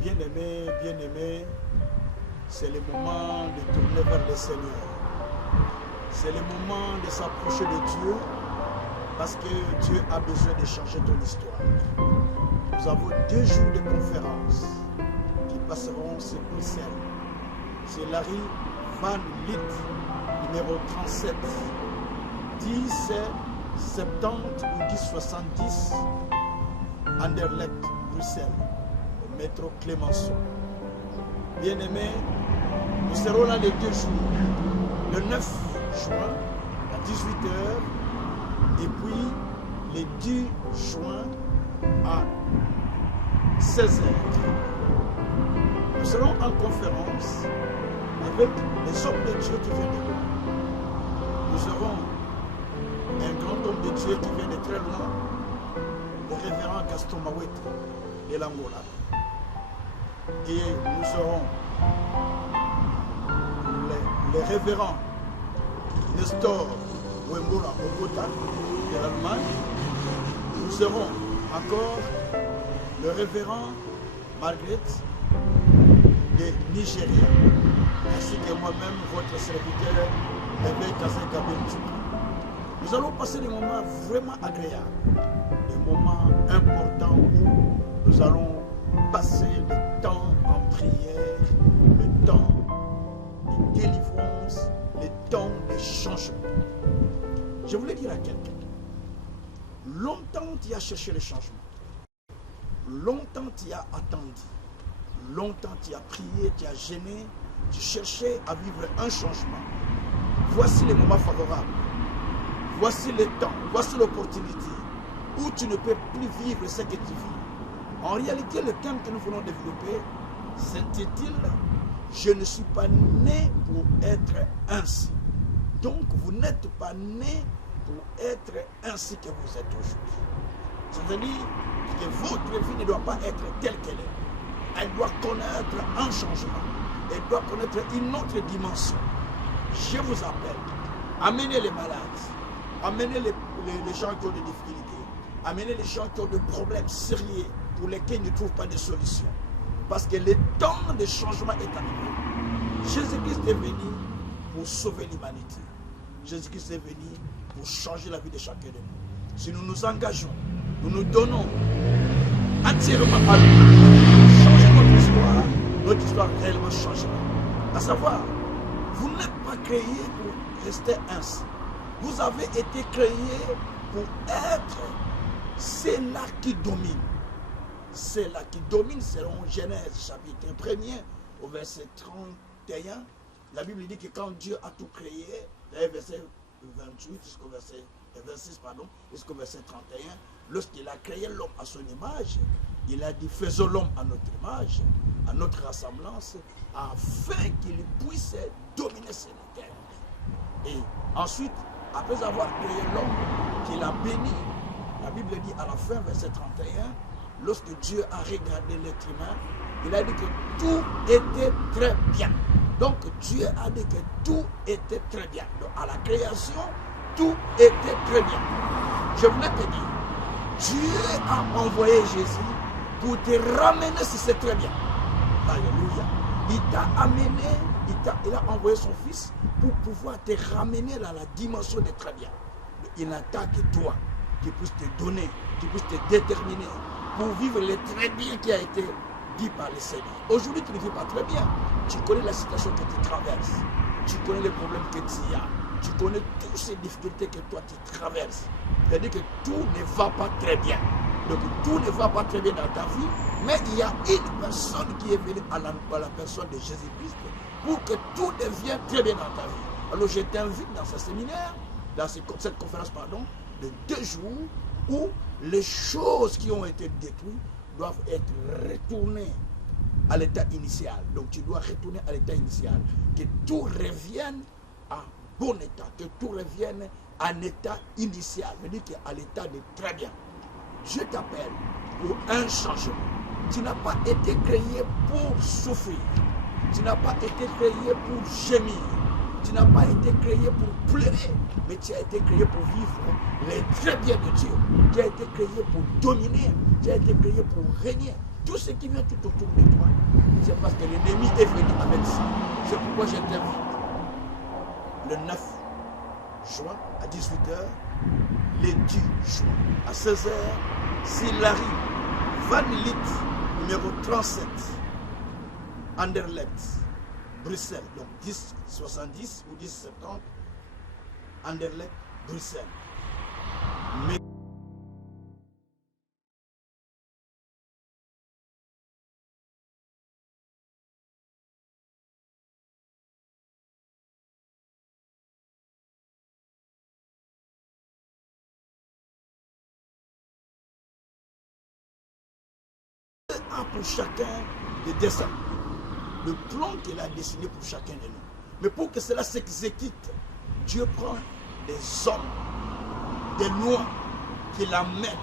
Bien-aimé, c'est le moment de tourner vers le Seigneur. C'est le moment de s'approcher de Dieu parce que Dieu a besoin de changer ton histoire. Nous avons 2 jours de conférence qui passeront sur Bruxelles. C'est Larry Van Liet, numéro 37, 10 70 ou 1070, Anderlecht, Bruxelles, au métro Clémenceau. Bien-aimés, nous serons là les 2 jours, le 9 juin à 18 h et puis le 10 juin à 16 h. Nous serons en conférence avec les hommes de Dieu qui viennent de loin. Nous aurons un grand homme de Dieu qui vient de très loin, le révérend Gaston Mawete de l'Angola. Et nous aurons les révérends Nestor Wembola Ogota de l'Allemagne. Nous aurons encore le révérend Marguerite de Nigeria, ainsi que moi-même, votre serviteur, Bébé Kazé Gabenchuk. Nous allons passer des moments vraiment agréables, des moments importants où nous allons passer le temps en prière, le temps de délivrance, le temps de changement. Je voulais dire à quelqu'un, longtemps tu as cherché le changement, longtemps tu as attendu, longtemps tu as prié, tu as gêné, tu cherchais à vivre un changement. Voici les moments favorables, voici le temps, voici l'opportunité où tu ne peux plus vivre ce que tu vis. En réalité, le thème que nous voulons développer s'intitule « Je ne suis pas né pour être ainsi ». Donc, vous n'êtes pas né pour être ainsi que vous êtes aujourd'hui. C'est-à-dire que votre vie ne doit pas être telle qu'elle est. Elle doit connaître un changement. Elle doit connaître une autre dimension. Je vous appelle, amenez les malades, amenez les gens qui ont des difficultés, amenez les gens qui ont des problèmes sérieux pour lesquels ils ne trouvent pas de solution. Parce que le temps de changement est arrivé. Jésus-Christ est venu pour sauver l'humanité. Jésus-Christ est venu pour changer la vie de chacun de nous. Si nous nous engageons, nous nous donnons entièrement à lui, changer notre histoire réellement changera. À savoir, vous n'êtes pas créé pour rester ainsi. Vous avez été créé pour être ceux-là qui dominent. Ceux-là qui dominent selon Genèse chapitre 1er au verset 31. La Bible dit que quand Dieu a tout créé, verset 28 jusqu'au verset 26, jusqu'au verset 31, lorsqu'il a créé l'homme à son image, il a dit faisons l'homme à notre image, à notre ressemblance, afin qu'il puisse dominer sur la terre. Et ensuite, après avoir créé l'homme, qu'il a béni, la Bible dit à la fin, verset 31, lorsque Dieu a regardé l'être humain, il a dit que tout était très bien. Donc Dieu a dit que tout était très bien. Donc à la création, tout était très bien. Je voulais te dire, Dieu a envoyé Jésus pour te ramener si c'est très bien. Alléluia. Il t'a amené, il a envoyé son fils pour pouvoir te ramener à la dimension de très bien. Il n'attend que toi qui puisse te donner, qui puisse te déterminer pour vivre le très bien qui a été dit par le Seigneur. Aujourd'hui, tu ne vis pas très bien. Tu connais la situation que tu traverses. Tu connais les problèmes que tu as. Tu connais toutes ces difficultés que toi tu traverses. C'est-à-dire que tout ne va pas très bien. Donc tout ne va pas très bien dans ta vie, mais il y a une personne qui est venue à la personne de Jésus-Christ pour que tout devienne très bien dans ta vie. Alors je t'invite dans ce séminaire, dans cette conférence, de 2 jours où les choses qui ont été détruites doivent être retournées à l'état initial. Donc tu dois retourner à l'état initial. Que tout revienne à bon état, que tout revienne à un état initial, c'est-à-dire qu'à l'état de très bien. Je t'appelle pour un changement. Tu n'as pas été créé pour souffrir. Tu n'as pas été créé pour gémir. Tu n'as pas été créé pour pleurer. Mais tu as été créé pour vivre les très bien de Dieu. Tu as été créé pour dominer. Tu as été créé pour régner. tout ce qui vient tout autour de toi, c'est parce que l'ennemi est venu avec ça. C'est pourquoi je t'invite le 9 juin à 18h, le 10 juin à 16h, s'il arrive, Van Lith, numéro 37, Anderlecht, Bruxelles, donc 1070 ou 1070, Anderlecht, Bruxelles. Mais pour chacun des dessins, le plan qu'il a dessiné pour chacun de nous. Mais pour que cela s'exécute, Dieu prend des hommes, des lois qu'il amène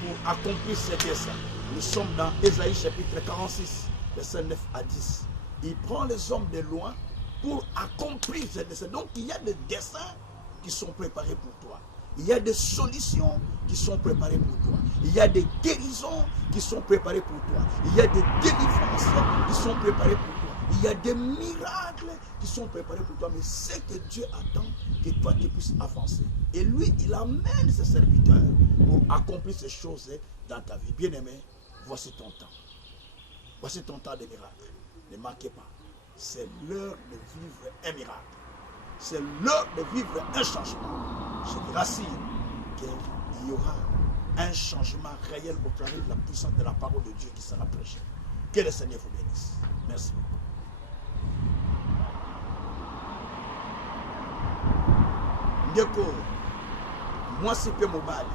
pour accomplir ses desseins. Nous sommes dans Ésaïe chapitre 46, versets 9 à 10. Il prend les hommes de loin pour accomplir ses desseins. Donc il y a des dessins qui sont préparés pour toi. Il y a des solutions qui sont préparées pour toi. Il y a des guérisons qui sont préparées pour toi. Il y a des délivrances qui sont préparées pour toi. Il y a des miracles qui sont préparés pour toi. Mais c'est que Dieu attend que toi tu puisses avancer. Et lui, il amène ses serviteurs pour accomplir ces choses dans ta vie. Bien-aimé, voici ton temps. Voici ton temps de miracle. Ne manquez pas. C'est l'heure de vivre un miracle. C'est l'heure de vivre un changement. Je vous rassure qu'il y aura un changement réel au travers de la puissance de la parole de Dieu qui sera prêchée. Que le Seigneur vous bénisse. Merci beaucoup. Ndeko, moi c'est peu mobile.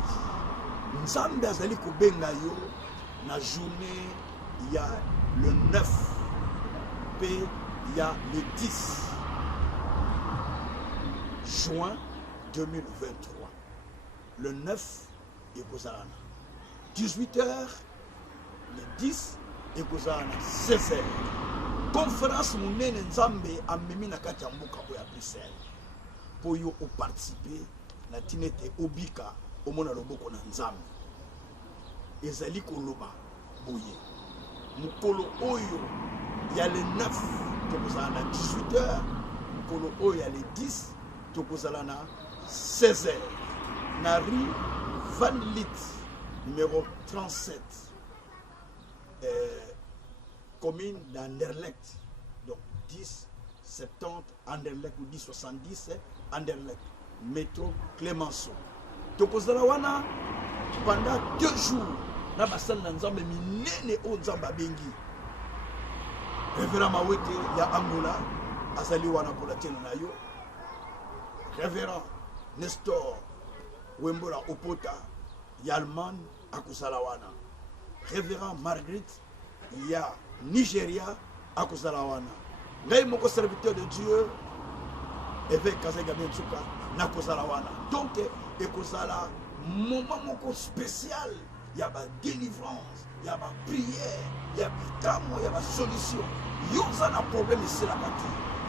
Nzambe azali kobenga yo na journée il y a le 9 puis il y a le 10 juin 2023. Le 9 et Kozalana. 18h, le 10 et Kozalana. 16h. Conférence Mounene Nzambe a memi na kati ya mboka ya Bruxelles. Pour yo participer na tinete obika omona loboko na Nzambe. Ezali koloba boye. Mukolo oyo il y a le 9 Kozalana 18h. Mukolo oyo il y a le 10 Tokozalana 16h. Na rue Van Lith, numéro 37, commune d'Anderlecht. Donc 1070 Anderlecht ou 1070 Anderlecht, métro Clémenceau. Tokozalawana pendant 2 jours. Na basal na nzambe minene o nzamba bengi. Révérend Mawete ya Angola azali wana polatino na yo. Révérend Nestor Wembola Opota Yalman Akusalawana. Révérend Marguerite ya Nigeria Akusalawana. Ngai moko serviteur de Dieu évêque Kazega Bensuka Nakusalawana. Donc ekozala moment moko spécial. Il y a ma délivrance, il y a ma prière, il y a ma solution. Il y a un problème ici la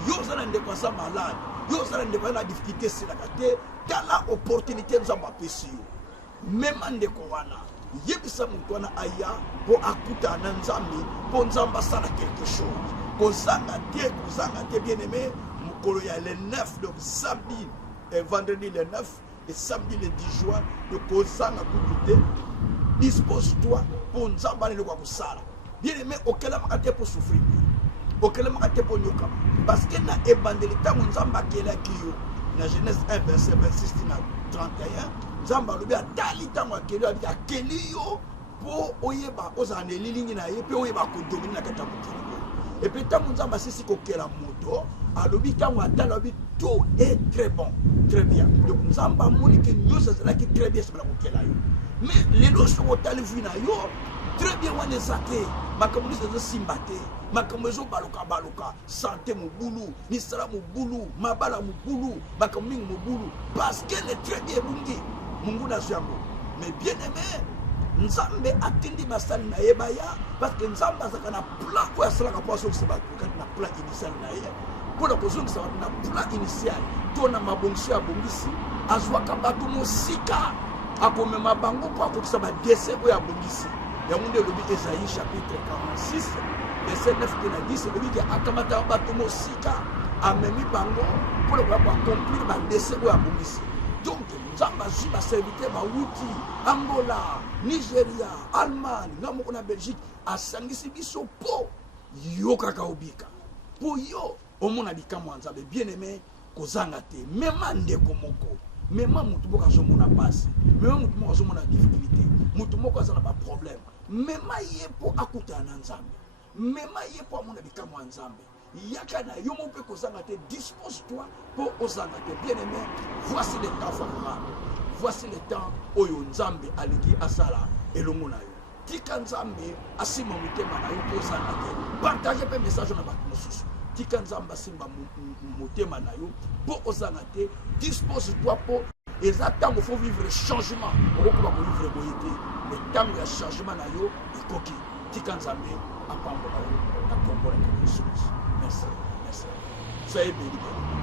il y a un dépassement malade. Yo ça ne pas la difficulté c'est la carte dans la opportunité nous avons péché même ande ko wana yebisa mutu wana aya pour akuta na nzambe pour nzamba sala quelque chose kozanga te bien aimé mukolo ya le 9 donc samedi et vendredi le 9 et samedi le 10 juin de kozanga kuté dispose-toi pour nzamba le kwa kusala bien aimé okela makate pour souffrir okela makate pour nyoka parce que na ebandeli tango nzamba kelaki yo na Genèse 1 verset 26 na 31 nzamba lobi atali tango akeli yo po oyeba ozana elilingi na ye pe oyeba ko dominer na kata mokili et puis tango nzamba sisi kokela moto alobi tango atalobi tout est très bon très bien donc nzamba moni que nyonso ezalaki très bien sebala kokela yo mais lelo soko otali vu na yo très bien wana ezate makambo nyonso ezosimba te makambo ezobaluka santé mobulu misala mobulu mabala mobulu makambo mingi mobulu parce que le très bien ebungi mungu na yango mais bien aimé nzambe atindi basali na ye baya parce que nzambe azalaka na plan oyo asalaka mpo azongisa bakokati na plan initial na ye mpona kozongisa bato na plan initial to na mabongiso ya bongisi azwaka bato mosika akomema bango mpo akokisa badese oyo abongisi yango nde lobi Esaïe chapitre 46 verset 9 na 10 lobi ke akamata bato mosika amemi bango pour accomplir badese oyo abongisi. Donc nzambe azwi baserviteur bawuti Angola, Nigeria, Allemagne, nga moko na Belgique asangisi biso po yo kaka obika po yo omona likambo ya nzambe. Bien aimé kozanga te mema ndeko moko, mema mutu moko azomona pasi, mema mutu moko azomona difficulté, mutu moko azala ba problème, mema ye po akutana na nzambe, mema ye po amona likambo ya nzambe. Yaka na yo mo pe kozanga te, dispose-toi pour ozanga te. Bien aimé, voici le temps favorable, voici le temps oyo nzambe aliki asala elongo na yo. Tika nzambe asima mutema na yo po ozanga te. Partagez pe message na bato mosusu. Tika nzambe asimba mutema na yo po ozanga te. Dispose-toi pour eza tango faut vivre changement. Okoba ko vivre boyete. Le tango ya changement na yo ekoki. Tika nzambe apambola yo na kombola na Jésus. Merci. Merci. Soyez bénis.